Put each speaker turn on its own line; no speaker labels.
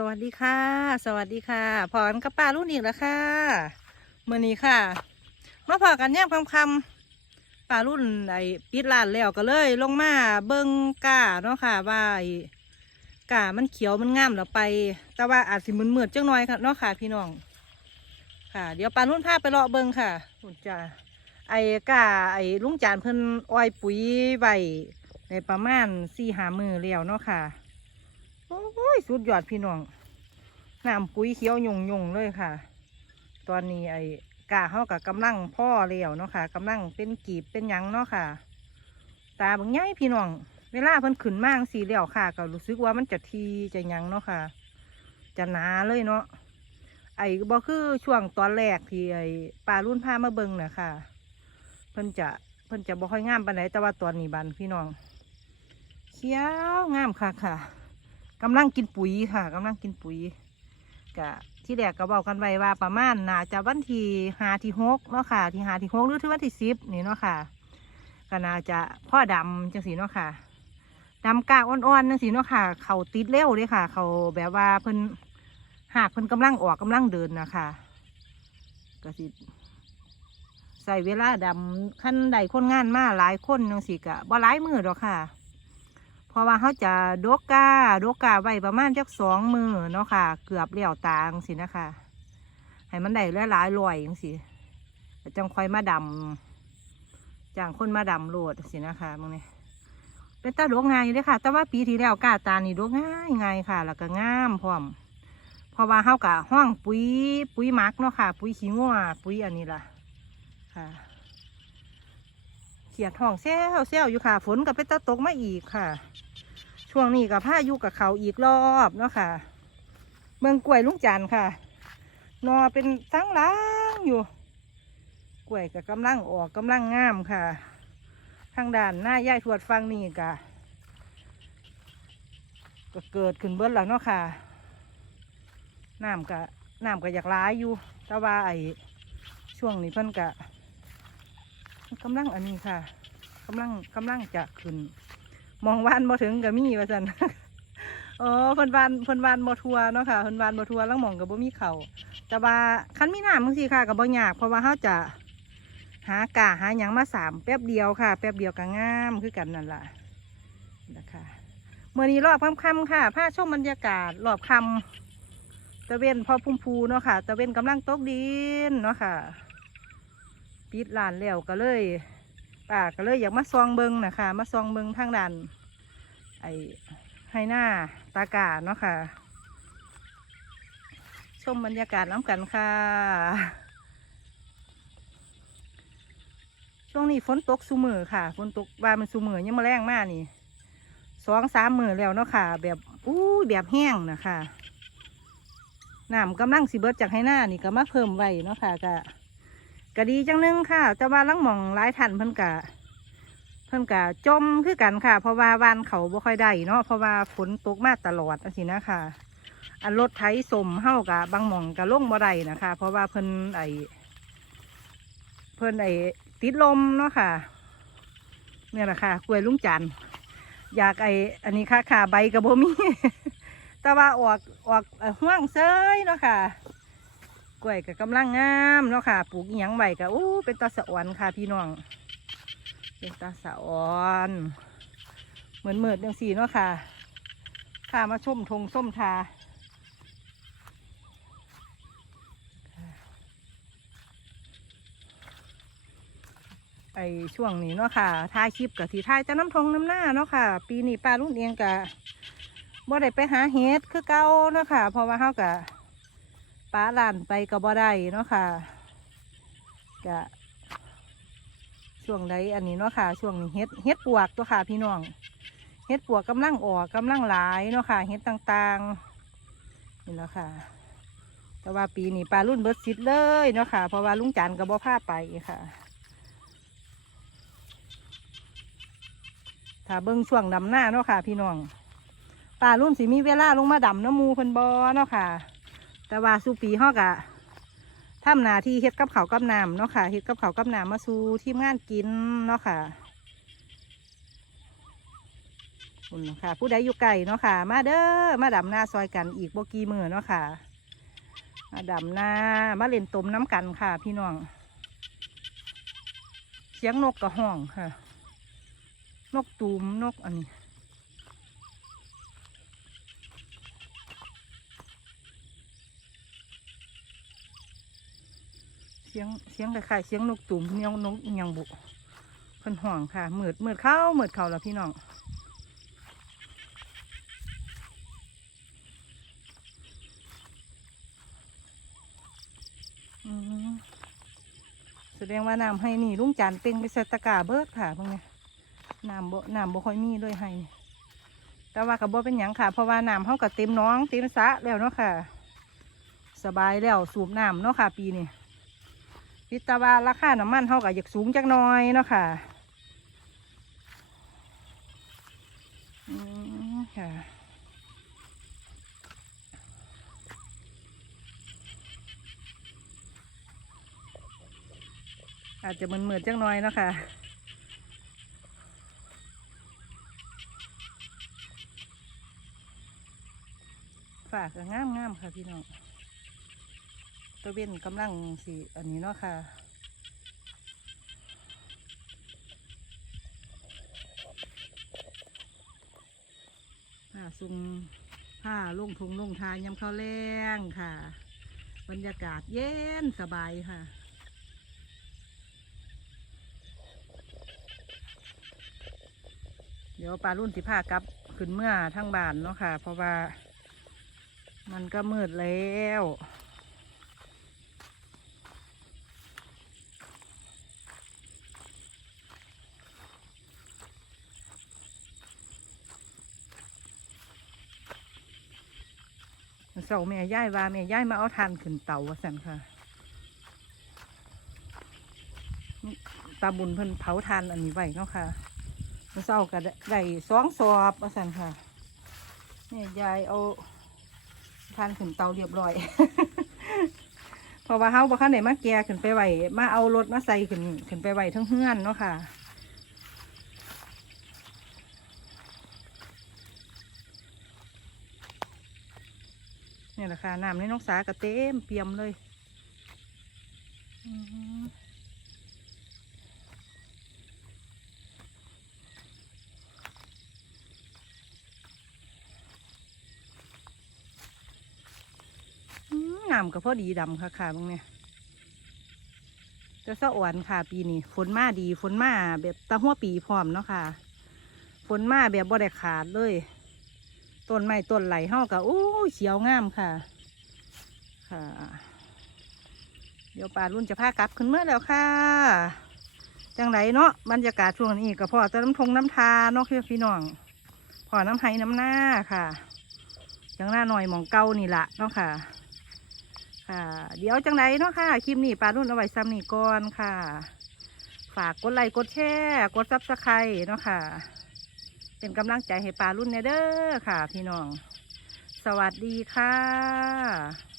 สวัสดีค่ะ สวัสดีค่ะพรกับป้ารุ่นอีกแล้วค่ะเมื่อนี้ค่ะมาพอกันแย่มคำคำป้ารุ่นไอ้ปิดร้านแล้วก็เลย ลงมาเบิ้งกาเนาะค่ะว่าไอ้กามันเขียวมันงามแล้วไป แต่ว่าอาจสิมืดๆจังหน่อยค่ะเนาะค่ะ พี่น้อง ค่ะ เดี๋ยวป้ารุ่นพาไปเลาะเบิ้งค่ะคุณจ้าไอ้กาไอ้ลุงจานเพิ่นอ้อยปุ๋ยไว้ในประมาณสี่หามือแล้วเนาะค่ะ โอ้ยสุดยอดพี่น้องน้ำปุ๋ยเขียวยงยงเลยค่ะ ตอนนี้ไอ้กาเขากับกำลังพ่อเลี้ยวเนาะค่ะกำลังเป็นกีบเป็นยังเนาะค่ะ ตาบางใหญ่พี่น้อง เวลาเพิ่นขึ้นมากสีเลี้ยวค่ะก็รู้สึกว่ามันจะทีจะยังเนาะค่ะ จะหนาเลยเนาะไอ้บ่คือช่วงตอนแรกที่ไอ้ปลารุ่นพามาเบิงน่ะค่ะ เพิ่นจะเพิ่นจะบ่ค่อยงามปานใดแต่ว่าตอนนี้บันพี่น้องเขียวงามค่ะค่ะ กำลังกินปุ๋ยค่ะกำลังกินปุ๋ยกะที่แรกก็บอกกันไว้ว่าประมาณน่าจะวันที่หาที่หกเนาะค่ะ ที่หาที่หกหรือที่วันที่สิบนี่เนาะค่ะก็น่าจะพ่อดำจังสีเนาะค่ะดำกากอ่อนๆจังสีเนาะค่ะ เขาติดเร็วเลยค่ะ เขาแบบว่าเพิ่นหากเพิ่นกำลังออกกำลังเดินนะคะก็สิใส่เวลาดำขั้นใดคนงานมาหลายคนจังสีกะบ่หลายมือดอกค่ะ ราะว่าเขาจะดกกาดกกาไว้ประมาณจักสองมือเนาะค่ะ เกือบเลี้ยวตางสินะคะให้มันได้หลายๆรอยจังสิจังคอยมาดำจ้างคนมาดำโหลดสินะคะมึงนี่เป็นตาดกง่ายอยู่เลยค่ะ แต่ว่าปีที่แล้วกาตานี่ดกง่ายง่ายค่ะ แล้วก็งามพร้อมเพราะว่าเขากะห้องปุ๋ยปุ๋ยมักเนาะค่ะ ปุ๋ยขี้งัวปุ๋ยอันนี้ล่ะค่ะเขียดห้องแซวแซวอยู่ค่ะ ฝนก็เป็นตะตกมาอีกค่ะ ช่วงนี้กับพายุกับเขาอีกรอบเนาะค่ะ เมืองกล้วยลุงจันค่ะนอเป็นตั้งล้างอยู่ กล้วยกับกำลังออกกำลังงามค่ะ ทางด้านหน้าย่ายทวดฟังนี่กะก็เกิดขึ้นเบิ้ลแล้วเนาะค่ะน้ำกะน้ำก็อยากร้ายอยู่ แต่ว่าไอช่วงนี้เพิ่นกะกำลังอันนี้ค่ะกำลังกำลังจะขึ้น มองวานบ่ถึงกับมีว่าสันอ๋อเพิ่นวานเพิ่นวานบ่ทัวเนาะค่ะเพิ่นวานบ่ทัวแล้วหมองกับบ่มีเขาแต่ว่าคันมีน้ำบางทีค่ะกับบ่ยากเพราะว่าเฮาจะหากาหาหยังมาสามแป๊บเดียวค่ะ แป๊บเดียวก็งามคือกันนั่นล่ะนะคะเมื่อนี้รอบค่ำๆค่ะพาชมบรรยากาศรอบค่ำตะเวนพอพุ่มพูเนาะค่ะตะเวนกำลังตกดินเนาะค่ะ ปิดร้านแล้วก็เลย ป้าก็เลยอยากมาซองเบิงนะคะมาซองเบิงทางด้านไอ้ให้หน้าตากาเนาะค่ะชมบรรยากาศน้ำกันค่ะ ช่วงนี้ฝนตกสุมือค่ะฝนตกว่ามันสุมือยังมาแรงมากนี่สองสามมือแล้วเนาะค่ะ แบบอู้แบบแห้งนะคะน้ำกำลังสิเบิดจากให้หน้านี่ก็มาเพิ่มไว้เนาะค่ะก็ ก็ดีจังนึงค่ะ แต่ว่าลังหมองหลายทันเพิ่นกะเพิ่นกะจมคือกันค่ะ เพราะว่าวานเขาบ่ค่อยได้เนาะเพราะว่าฝนตกมาตลอดจังซี่นะค่ะ อันรถไถสมเฮากะบางหม่องกะลงบ่ได้นะคะ เพราะว่าเพิ่นไอเพิ่นไอติดลมเนาะค่ะเนี่ยแหละค่ะกล้วยลุงจันทร์อยากไออันนี้ค่ะขาใบกระโบมีแต่ว่าออกออกเอ่อห่วงเซยเนาะค่ะ ล้วยก็กำลังงามเนาะค่ะ ปลูกอหยังใบก็อู้เป็นตาสะออนค่ะพี่น้อง เป็นตาสะออนเหมือนเมือดจังสีเนาะค่ะข้ามาชมทงส้มทาไอช่วงนี้เนาะค่ะถ่ายคลิปกับที่ถ่ายจะน้ำทงน้ำหน้าเนาะค่ะ ปีนี้ปลารุ่นเองกะบ่ได้ไปหาเห็ดคือเก่าเนาะค่ะเพราะว่าเฮากะ ป้าหลานไปก็บ่ได้เนาะค่ะจะช่วงใดอันนี้เนาะค่ะ ช่วงนี้เฮ็ดเฮ็ดปวกตัวค่ะ พี่น้องเฮ็ดปวกกำลังออกกำลังหลายเนาะค่ะเฮ็ดต่างๆนี่เนาะค่ะ แต่ว่าปีนี้ปลารุ่นเบิดซิดเลยเนาะค่ะ เพราะว่าลุงจันทร์ก็บ่พาไปค่ะถ้าเบิ่งช่วงดำหน้าเนาะค่ะ พี่น้องปลารุ่นสิมีเวลาลงมาดำน้ำมูเพิ่นบ่เนาะค่ะ แต่ว่าสูปีฮอกอะทำหนาที่เฮ็ดกับเขากับน้ำเนาะค่ะเฮ็ดกับเขากับน้ำมาสู่ทีมงานกินเนาะค่ะคุณค่ะ ผู้ใดอยู่ไกลเนาะค่ะ มาเด้อมาดำหน้าซอยกันอีกโบกี่มือเนาะค่ะมาดำหน้ามาเล่นต้มน้ำกันค่ะ พี่น้องเสียงนกกระห้องค่ะ นกตูมนกอันนี้ สียงเสียงคล้ายๆเสียงนกตุ่มเนียวนกหยังบุเพิ่นห่วงค่ะเหมืดเหมืดเข้าเหมืดเข้าแล้วพี่น้องอืมแสดงว่าน้ำให้นี่ลุงจันเต็งไปใส่ตะกาเบิดค่ะพวกเนี้ยน้ำบ่น้ำบ่ค่อยมีด้วยให้แต่ว่ากับบ่เป็นหยังค่ะเพราะว่าน้ำเฮากับเต็มน้องเต็มสะแล้วเนาะค่ะ สบายแล้วสูบน้ำเนาะค่ะ ปีนี้ พิตาวาราคาน้ำมันเท่ากับอยากสูงจักหน้อยเนาะค่ะอืมค่ะอาจจะมันเหมือนจักหน้อยเนาะค่ะฝากงามงามๆค่ะพี่น้อง ตะเวนกำลังสิอันนี้เนาะค่ะผ้าซุงผ้าลงทงลงทายยำข้าวแรงค่ะ บรรยากาศเย็นสบายค่ะเดี๋ยวปลารุ่นสิผ้ากลับขึ้นเมื่อทั้งบานเนาะค่ะ เพราะว่ามันก็มืดแล้ว เสาแม่ย่ายว่าแม่ย่ายมาเอาทานขึ้นเตาว่าสันค่ะตาบุญเพิ่นเผาทานอันนี้ไว้เนาะค่ะมื้อเสาก็ได้ได้สองสอบสันค่ะแม่ยายเอาทานขึ้นเตาเรียบร้อยเพราะว่าเฮาบ่คันได้มาแก่ขึ้นไปไหวมาเอารถมาใส่ขึ้นขึ้นไปไหวทั้งเฮือนเนาะค่ะ นี่แหละค่ะน้ำในน้องสากระเต็มเปี่ยมเลยอืมอืมน้ำก็พอดีดำค่ะค่ะบางเนี่ยจะสะอ่อนค่ะ ปีนี้ฝนมาดีฝนมาแบบตะหัวปีพร้อมเนาะค่ะ ฝนมาแบบบ่ได้ขาดเลย ต้นไม้ต้นไหลเฮากับโอ้เขียวงามค่ะ ค่ะ เดี๋ยวป่ารุ่นจะพากลับขึ้นเมื่อแล้วค่ะ จังไรเนาะบรรยากาศช่วงนี้ก็พอจะน้ำทงน้ำทาเนาะคือพี่น้องพอน้ำไห้น้ำหน้าค่ะจังหน้าหน่อยหมองเก่านี่ละเนาะค่ะ ค่ะ เดี๋ยวจังไรเนาะค่ะคลิปนี้ป่ารุ่นเอาไว้ซ้ำนี่ก่อนค่ะ ฝากกดไลค์กดแชร์กดซับสไครต์เนาะค่ะ เป็นกำลังใจให้ปลารุ่นเนเด้อค่ะ พี่น้อง สวัสดีค่ะ